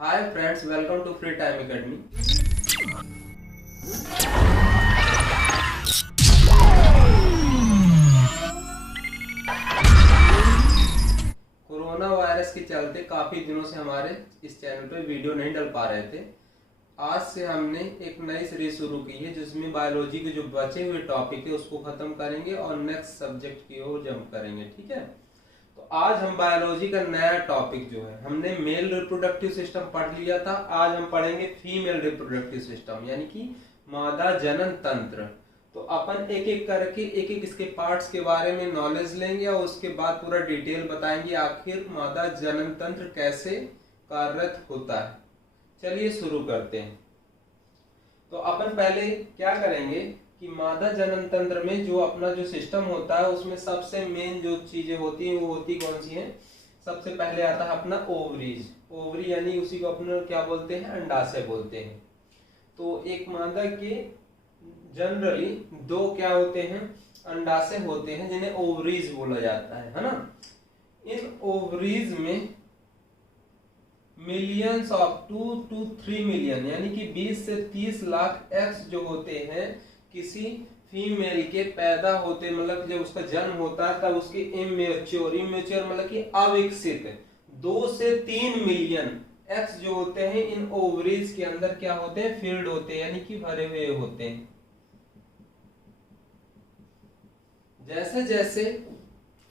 Hi friends, welcome to free time academy. Corona virus के चलते काफी दिनों से हमारे इस चैनल पे वीडियो नहीं डल पा रहे थे। आज से हमने एक नई सीरीज शुरू की है जिसमें बायोलॉजी के जो बचे हुए टॉपिक है उसको खत्म करेंगे और नेक्स्ट सब्जेक्ट की ओर जंप करेंगे। ठीक है, तो आज हम बायोलॉजी का नया टॉपिक जो है, हमने मेल रिप्रोडक्टिव सिस्टम पढ़ लिया था, आज हम पढ़ेंगे फीमेल रिप्रोडक्टिव सिस्टम यानी कि मादा जनन तंत्र। तो अपन एक एक करके एक एक इसके पार्ट्स के बारे में नॉलेज लेंगे और उसके बाद पूरा डिटेल बताएंगे आखिर मादा जनन तंत्र कैसे कार्यरत होता है। चलिए शुरू करते हैं। तो अपन पहले क्या करेंगे कि मादा जनन तंत्र में जो अपना जो सिस्टम होता है उसमें सबसे मेन जो चीजें होती हैं वो होती कौन सी हैं। सबसे पहले आता है अपना ओवरीज। ओवरी यानी उसी को अपने क्या बोलते हैं, अंडाशय बोलते हैं। तो एक मादा के जनरली दो क्या होते हैं, अंडाशय होते हैं जिन्हें ओवरीज बोला जाता है ना। इन ओवरीज में मिलियंस ऑफ 2 to 3 मिलियन यानी कि 20 से 30 लाख एग्स जो होते हैं किसी फीमेल के पैदा होते, मतलब जब उसका जन्म होता है तब उसके इमेच्योर मतलब कि अविकसित 2 से 3 मिलियन एग्स जो होते हैं इन ओवरीज के अंदर क्या होते हैं, फील्ड होते हैं यानी कि भरे हुए होते हैं। जैसे जैसे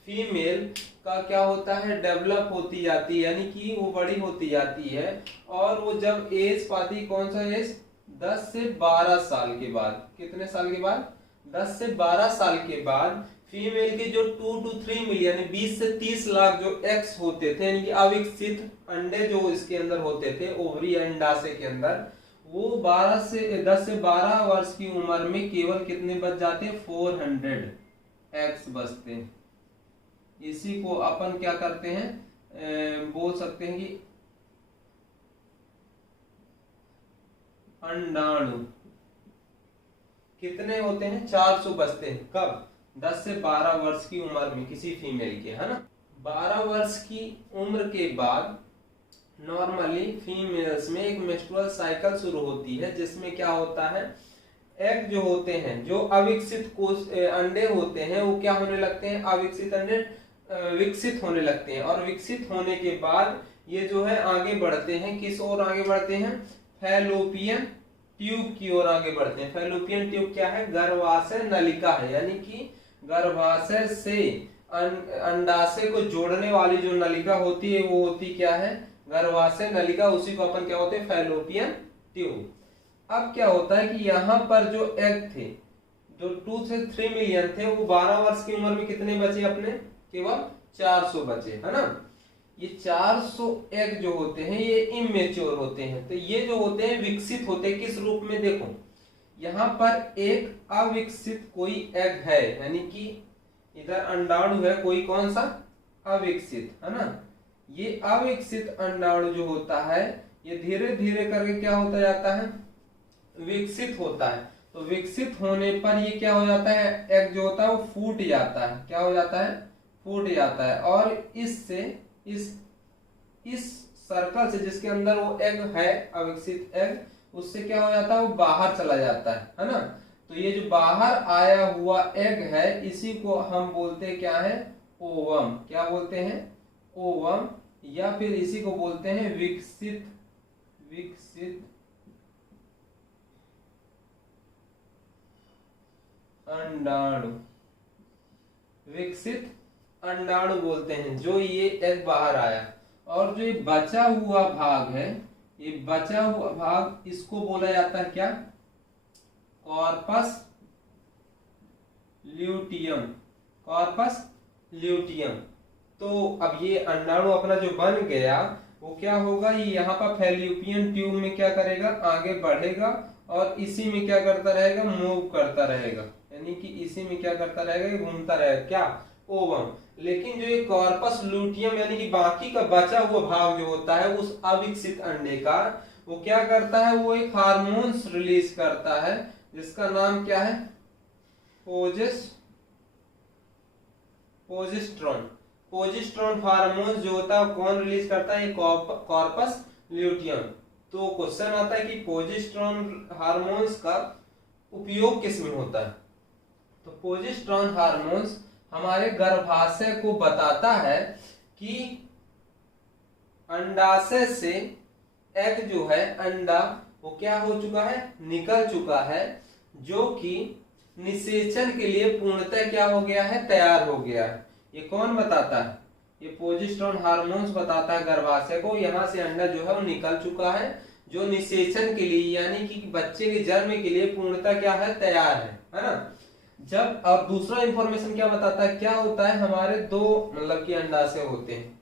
फीमेल का क्या होता है, डेवलप होती जाती है यानी कि वो बड़ी होती जाती है और वो जब एज पाती, कौन सा एज, 10 से 12 साल के बाद, कितने साल के बाद, 10 से 12 साल के बाद फीमेल के जो 2 to 3 मिलियन 20 से 30 लाख जो एग्स होते थे यानी कि अविकसित अंडे जो इसके अंदर होते थे ओवरी अंडाशय के अंदर, वो 10 से 12 वर्ष की उम्र में केवल कितने बच जाते हैं, 400 एग्स बचते हैं। इसी को अपन क्या करते हैं, बोल सकते हैं कि अंडाणु कितने होते हैं, 400 बचते हैं। कब, 10 से 12 वर्ष की उम्र में किसी फीमेल के, है ना। 12 वर्ष की उम्र के बाद नॉर्मली फीमेल्स में एक मेंस्ट्रुअल साइकिल शुरू होती है जिसमें क्या होता है, एग जो होते हैं, जो अविकसित कोष अंडे होते हैं वो क्या होने लगते हैं, अविकसित अंडे विकसित होने लगते हैं और विकसित होने के बाद ये जो है आगे बढ़ते हैं, किस ओर आगे बढ़ते हैं, फैलोपियन ट्यूब की ओर आगे बढ़ते हैं। फैलोपियन ट्यूब क्या है, गर्भाशय नलिका है यानी कि गर्भाशय से अंडाशय को जोड़ने वाली जो नलिका होती है वो होती क्या है, गर्भाशय नलिका, उसी को अपन क्या होते हैं, फैलोपियन ट्यूब। अब क्या होता है कि यहाँ पर जो एग थे, जो 2 से 3 मिलियन थे, वो 12 वर्ष की उम्र में कितने बचे अपने, केवल 400 बचे, है ना। ये 400 एग जो होते हैं ये इमेच्योर होते हैं। तो ये जो होते हैं विकसित होते हैं किस रूप में, देखो यहाँ पर एक अविकसित कोई एग है यानी कि इधर अंडाणु है कोई, कौन सा, अविकसित, है ना। ये अविकसित अंडाणु जो होता है ये धीरे धीरे करके क्या होता जाता है, विकसित होता है। तो विकसित होने पर ये क्या हो जाता है, एग जो होता है वो फूट जाता है, क्या हो जाता है, फूट जाता है और इससे इस सर्कल से जिसके अंदर वो एग है, अविकसित एग, उससे क्या हो जाता है, वो बाहर चला जाता है ना। तो ये जो बाहर आया हुआ एग है इसी को हम बोलते हैं क्या है, ओवम। क्या बोलते हैं, ओवम, या फिर इसी को बोलते हैं विकसित अंडाणु। विकसित अंडाणु बोलते हैं जो ये एग बाहर आया। और जो ये बचा हुआ भाग है, ये बचा हुआ भाग इसको बोला जाता है क्या, कॉर्पस ल्यूटियम, कॉर्पस ल्यूटियम। तो अब ये अंडाणु अपना जो बन गया वो क्या होगा, ये यहाँ पर फैलोपियन ट्यूब में क्या करेगा, आगे बढ़ेगा और इसी में क्या करता रहेगा, मूव करता रहेगा यानी कि इसी में क्या करता रहेगा, घूमता रहेगा, क्या, ओवम। लेकिन जो ये कॉर्पस लूटियम यानी कि बाकी का बचा हुआ भाग जो होता है उस अविकसित अंडे का, वो क्या करता है, वो एक हार्मोन्स रिलीज करता है जिसका नाम क्या है, पोजिस्ट्रॉन। पोजिस्ट्रॉन हार्मोन जो होता है कौन रिलीज करता है, ये कॉर्पस ल्यूटियम। तो क्वेश्चन आता है कि प्रोजेस्टेरोन हार्मोन्स का उपयोग किस में होता है। तो प्रोजेस्टेरोन हार्मोन्स हमारे गर्भाशय को बताता है कि अंडाशय से एग जो है, अंडा वो क्या हो चुका है, निकल चुका है, जो कि निषेचन के लिए पूर्णतः क्या हो गया है, तैयार हो गया है। ये कौन बताता है, ये प्रोजेस्टेरोन हार्मोन्स बताता है गर्भाशय को, यहाँ से अंडा जो है वो निकल चुका है, जो निषेचन के लिए यानी कि बच्चे के जन्म के लिए पूर्णतः क्या है, तैयार है ना। जब और दूसरा इंफॉर्मेशन क्या बताता है, क्या होता है, हमारे दो मतलब कि अंडाशय होते हैं।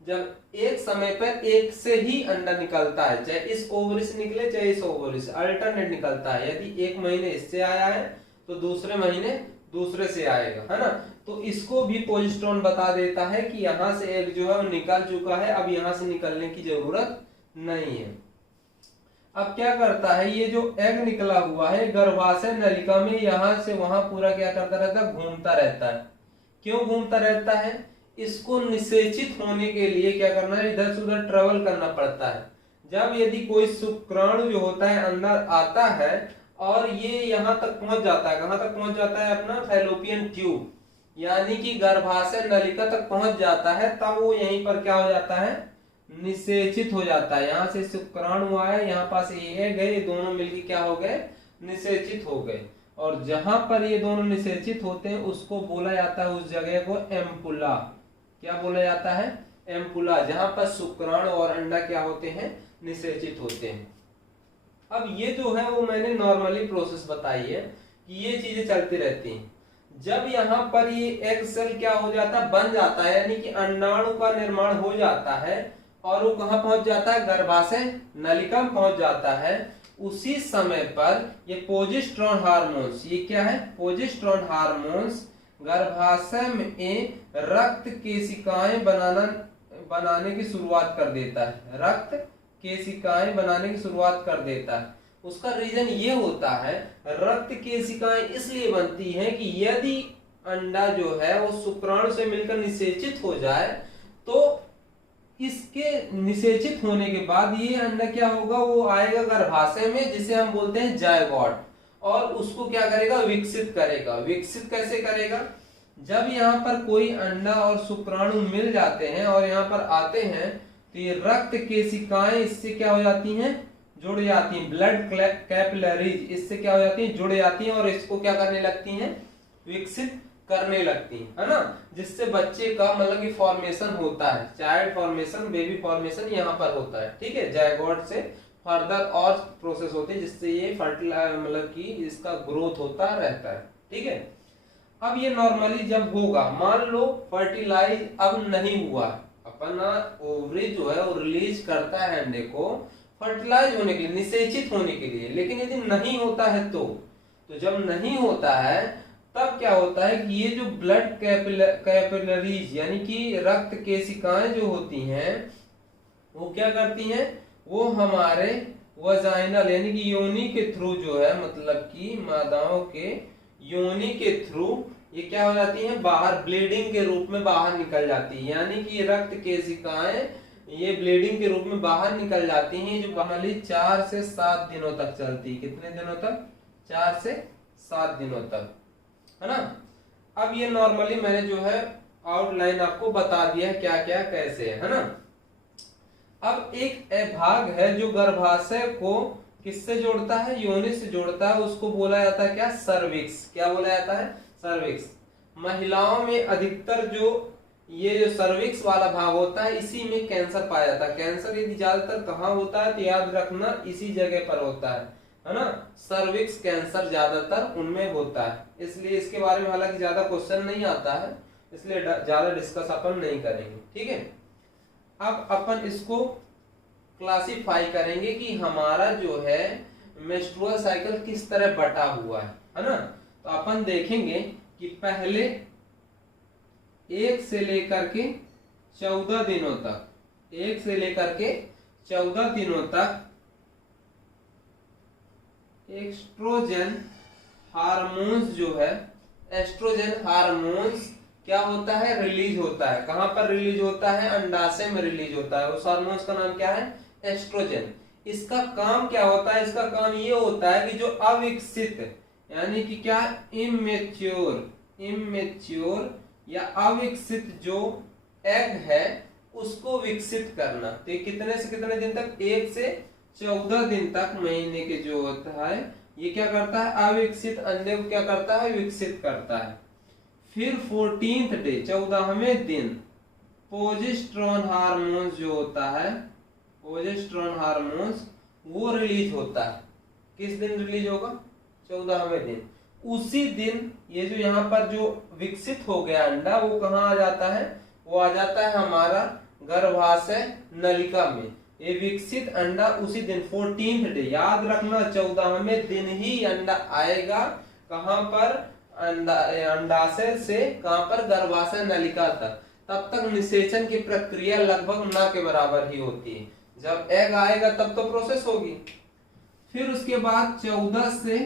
जब एक समय पर एक से ही अंडा निकलता है, चाहे इस ओवरी से निकले चाहे इस ओवरी से, अल्टरनेट निकलता है। यदि एक महीने इससे आया है तो दूसरे महीने दूसरे से आएगा, है ना। तो इसको भी प्रोजेस्टेरोन बता देता है कि यहाँ से एग जो है वो निकल चुका है, अब यहाँ से निकलने की जरूरत नहीं है। अब क्या करता है, ये जो एग निकला हुआ है गर्भाशय नलिका में यहाँ से वहां पूरा क्या करता रहता है, घूमता रहता है। क्यों घूमता रहता है, इसको निषेचित होने के लिए क्या करना है, इधर से उधर ट्रेवल करना पड़ता है। जब यदि कोई शुक्राणु जो होता है अंदर आता है और ये यहाँ तक पहुंच जाता है, कहाँ तक पहुंच जाता है, अपना फैलोपियन ट्यूब यानी कि गर्भाशय नलिका तक पहुंच जाता है, तब वो यहीं पर क्या हो जाता है, निषेचित हो जाता है। यहाँ से शुक्राणु आया, यहाँ पास ये गए, दोनों मिलकर क्या हो गए, निषेचित हो गए। और जहां पर ये दोनों निषेचित होते हैं उसको बोला जाता है, उस जगह को एम्पुला। क्या बोला जाता है, एम्पुला, जहां पर शुक्राणु और अंडा क्या होते हैं, निषेचित होते हैं। अब ये जो है वो मैंने नॉर्मली प्रोसेस बताई है कि ये चीजें चलती रहती हैं। जब यहाँ पर ये एग सेल क्या हो जाता है, बन जाता है, यानी कि अंडाणु का निर्माण हो जाता है और वो कहाँ पहुंच जाता है, गर्भाशय नलिका में पहुंच जाता है। उसी समय पर ये प्रोजेस्टेरोन हार्मोन्स, ये क्या है, प्रोजेस्टेरोन हार्मोन्स गर्भाशय में रक्त केशिकाएं बनाने की शुरुआत कर देता है, रक्त केशिकाएं बनाने की शुरुआत कर देता है। उसका रीजन ये होता है, रक्त केशिकाएं इसलिए बनती हैं कि यदि अंडा जो है वो शुक्राणु से मिलकर निषेचित हो जाए तो इसके निषेचित होने के बाद ये अंडा क्या होगा, वो आएगा गर्भाशय में, जिसे हम बोलते हैं जायगोट, और उसको क्या करेगा, विकसित करेगा। विकसित कैसे करेगा, जब यहाँ पर कोई अंडा और शुक्राणु मिल जाते हैं और यहाँ पर आते हैं तो ये रक्त केशिकाएं इससे क्या हो जाती हैं, जुड़ जाती हैं, ब्लड कैपिलरीज इससे क्या हो जाती हैं, जुड़ जाती हैं और इसको क्या करने लगती हैं, विकसित करने लगती है ना, जिससे बच्चे का मतलब कि फॉर्मेशन होता है, चाइल्ड फॉर्मेशन, बेबी फॉर्मेशन यहाँ पर होता है। ठीक है, जायगोट से फर्दर और प्रोसेस होती है जिससे ये फर्टिलाइज मतलब कि इसका ग्रोथ होता रहता है। ठीक है, अब ये नॉर्मली जब होगा, मान लो फर्टिलाइज अब नहीं हुआ, अपना ओवरी जो है वो रिलीज करता है अंडे को फर्टिलाइज होने के लिए, निषेचित होने के लिए, लेकिन यदि नहीं होता है तो जब नहीं होता है तब क्या होता है कि ये जो ब्लड कैपिलरीज यानी कि रक्त केशिकाएं जो होती हैं वो क्या करती हैं, वो हमारे वजाइनल यानी कि योनि के थ्रू जो है, मतलब कि मादाओं के योनि के थ्रू ये क्या हो जाती हैं, बाहर ब्लीडिंग के रूप में बाहर निकल जाती है। यानी कि रक्त केशिकाएं ये ब्लीडिंग के रूप में बाहर निकल जाती हैं, जो नॉर्मली 4 से 7 दिनों तक चलती है। कितने दिनों तक, 4 से 7 दिनों तक, है ना। अब ये नॉर्मली मैंने जो है आउटलाइन आपको बता दिया है क्या क्या कैसे है ना। अब एक भाग है जो गर्भाशय को किससे जोड़ता है, योनि से जोड़ता है, उसको बोला जाता है क्या, सर्विक्स। क्या बोला जाता है, सर्विक्स। महिलाओं में अधिकतर जो ये जो सर्विक्स वाला भाग होता है इसी में कैंसर पाया जाता है। कैंसर यदि ज्यादातर कहाँ होता है तो याद रखना इसी जगह पर होता है ना। सर्विक्स कैंसर ज्यादातर उनमें होता है, इसलिए इसके बारे में हालांकि ज्यादा क्वेश्चन नहीं आता है, इसलिए ज्यादा डिस्कस अपन नहीं करेंगे। ठीक है, अब अपन इसको क्लासिफाई करेंगे कि हमारा जो है मेंस्ट्रुअल साइकिल किस तरह बटा हुआ है ना। तो अपन देखेंगे कि पहले 1 से लेकर के 14 दिनों तक, 1 से लेकर के 14 दिनों तक एस्ट्रोजन हार्मोन्स जो है, एस्ट्रोजन हार्मोन्स क्या होता है, रिलीज होता है। कहां पर रिलीज होता है, अंडाशय में रिलीज होता है। उस हार्मोन्स का नाम क्या है, एस्ट्रोजन। इसका काम क्या होता है? इसका काम ये होता है कि जो अविकसित यानी कि क्या, इमेच्योर या अविकसित जो एग है उसको विकसित करना। तो ये कितने से कितने दिन तक? 1 से 14 दिन तक महीने के जो होता है ये क्या करता है? अविकसित अंडे को क्या करता है? विकसित करता है। फिर 14th डे 14वें दिन प्रोजेस्टेरोन हार्मोन जो होता है, प्रोजेस्टेरोन हार्मोन्स वो रिलीज होता है। किस दिन रिलीज होगा? 14वें दिन। उसी दिन ये जो यहाँ पर जो विकसित हो गया अंडा वो कहाँ आ जाता है? वो आ जाता है हमारा गर्भाशय नलिका में। ये विकसित अंडा उसी दिन 14th डे, याद रखना 14वें दिन ही अंडा आएगा। कहाँ पर? अंडाशय से कहाँ पर? गर्भाशय नलिका तक। तब तक निषेचन की प्रक्रिया लगभग ना के बराबर ही होती है। जब एग आएगा तब तो प्रोसेस होगी। फिर उसके बाद 14 से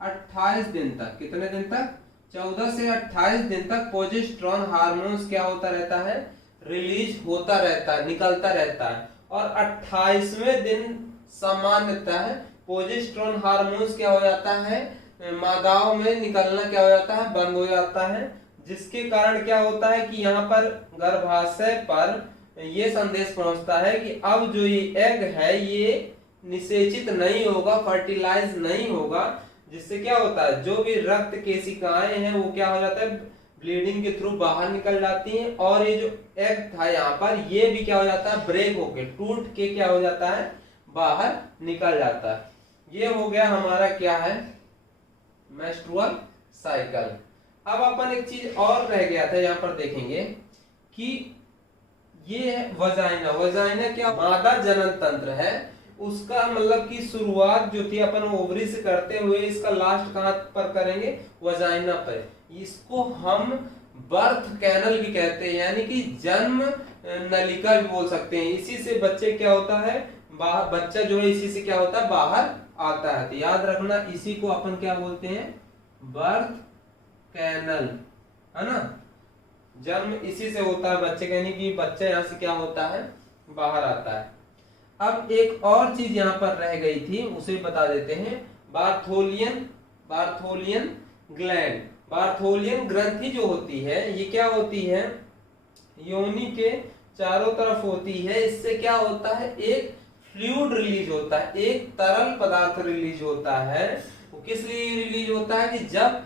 28 दिन तक, कितने दिन तक? 14 से 28 दिन तक प्रोजेस्टेरोन हार्मोन्स क्या होता रहता है? रिलीज होता रहता है, निकलता रहता है। और 28वें दिन सामान्यतः प्रोजेस्टेरोन हार्मोन्स क्या हो जाता है? मादाओं में निकलना क्या हो जाता है? बंद हो जाता है। जिसके कारण क्या होता है कि यहाँ पर गर्भाशय पर ये संदेश पहुंचता है कि अब जो ये एग है ये निषेचित नहीं होगा, फर्टिलाइज नहीं होगा। जिससे क्या होता है? जो भी रक्त केशिकाएं हैं वो क्या हो जाता है? ब्लीडिंग के थ्रू बाहर निकल जाती हैं। और ये जो एग था यहाँ पर ये भी क्या हो जाता है? ब्रेक होके, टूट के क्या हो जाता है? बाहर निकल जाता है। ये हो गया हमारा क्या है? Menstrual cycle. अब अपन एक चीज और रह गया था, यहाँ पर देखेंगे कि ये है वजाइना। वजाइना क्या? मादा जनन तंत्र है। उसका मतलब कि शुरुआत जो थी अपन ओवरी से करते हुए इसका लास्ट कहाँ पर करेंगे? वजाइना पर। इसको हम बर्थ कैनल भी कहते हैं, यानी कि जन्म नलिका भी बोल सकते हैं। इसी से बच्चे क्या होता है? बच्चा जो है इसी से क्या होता है? बाहर आता है। तो याद रखना इसी को अपन क्या बोलते हैं? बर्थ कैनल, है ना। जन्म इसी से होता है बच्चे का, यानी कि बच्चा यहाँ से क्या होता है? बाहर आता है। अब एक और चीज यहाँ पर रह गई थी, उसे बता देते हैं। बार्थोलियन ग्लैंड, बार्थोलियन ग्रंथि जो होती है ये क्या होती है? योनि के चारों तरफ होती है। इससे क्या होता है? एक फ्लूइड रिलीज होता है, एक तरल पदार्थ रिलीज होता है। वो किस लिए रिलीज होता है? कि जब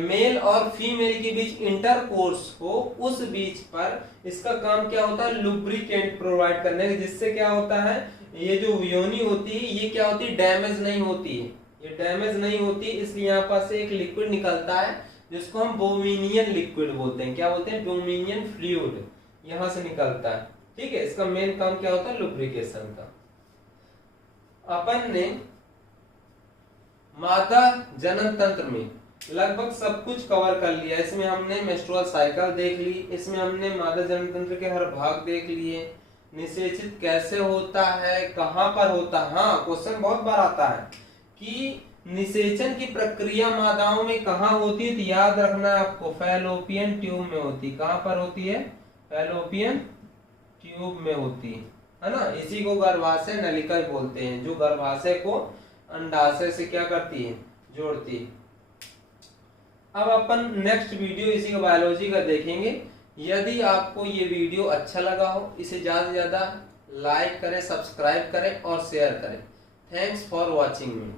मेल और फीमेल के बीच इंटरकोर्स हो उस बीच पर इसका काम क्या होता है? लुब्रिकेंट प्रोवाइड करने का। जिससे क्या होता है? ये जो योनि होती है ये क्या होती है? डैमेज नहीं होती है, ये डैमेज नहीं होती। इसलिए यहाँ पर से एक लिक्विड निकलता है जिसको हम बोविनियन लिक्विड बोलते हैं। क्या बोलते हैं? बोविनियन फ्लूइड यहाँ से निकलता है। ठीक है, इसका मेन काम क्या होता है? लुब्रिकेशन का। अपन ने मादा जनन तंत्र में लगभग सब कुछ कवर कर लिया। इसमें हमने मेंस्ट्रुअल साइकिल देख ली, इसमें हमने मादा जनन तंत्र के हर भाग देख लिए, निषेचित कैसे होता है, कहाँ पर होता है। हाँ, क्वेश्चन बहुत बार आता है कि निषेचन की प्रक्रिया मादाओं में कहाँ होती है? तो याद रखना आपको फैलोपियन ट्यूब में होती है। कहाँ पर होती है? फैलोपियन ट्यूब में होती है ना। इसी को गर्भाशय नलिका बोलते हैं, जो गर्भाशय को अंडाशय से क्या करती है? जोड़ती है। अब अपन नेक्स्ट वीडियो इसी का बायोलॉजी का देखेंगे। यदि आपको ये वीडियो अच्छा लगा हो इसे ज्यादा से ज्यादा लाइक करें, सब्सक्राइब करें और शेयर करें। Thanks for watching me.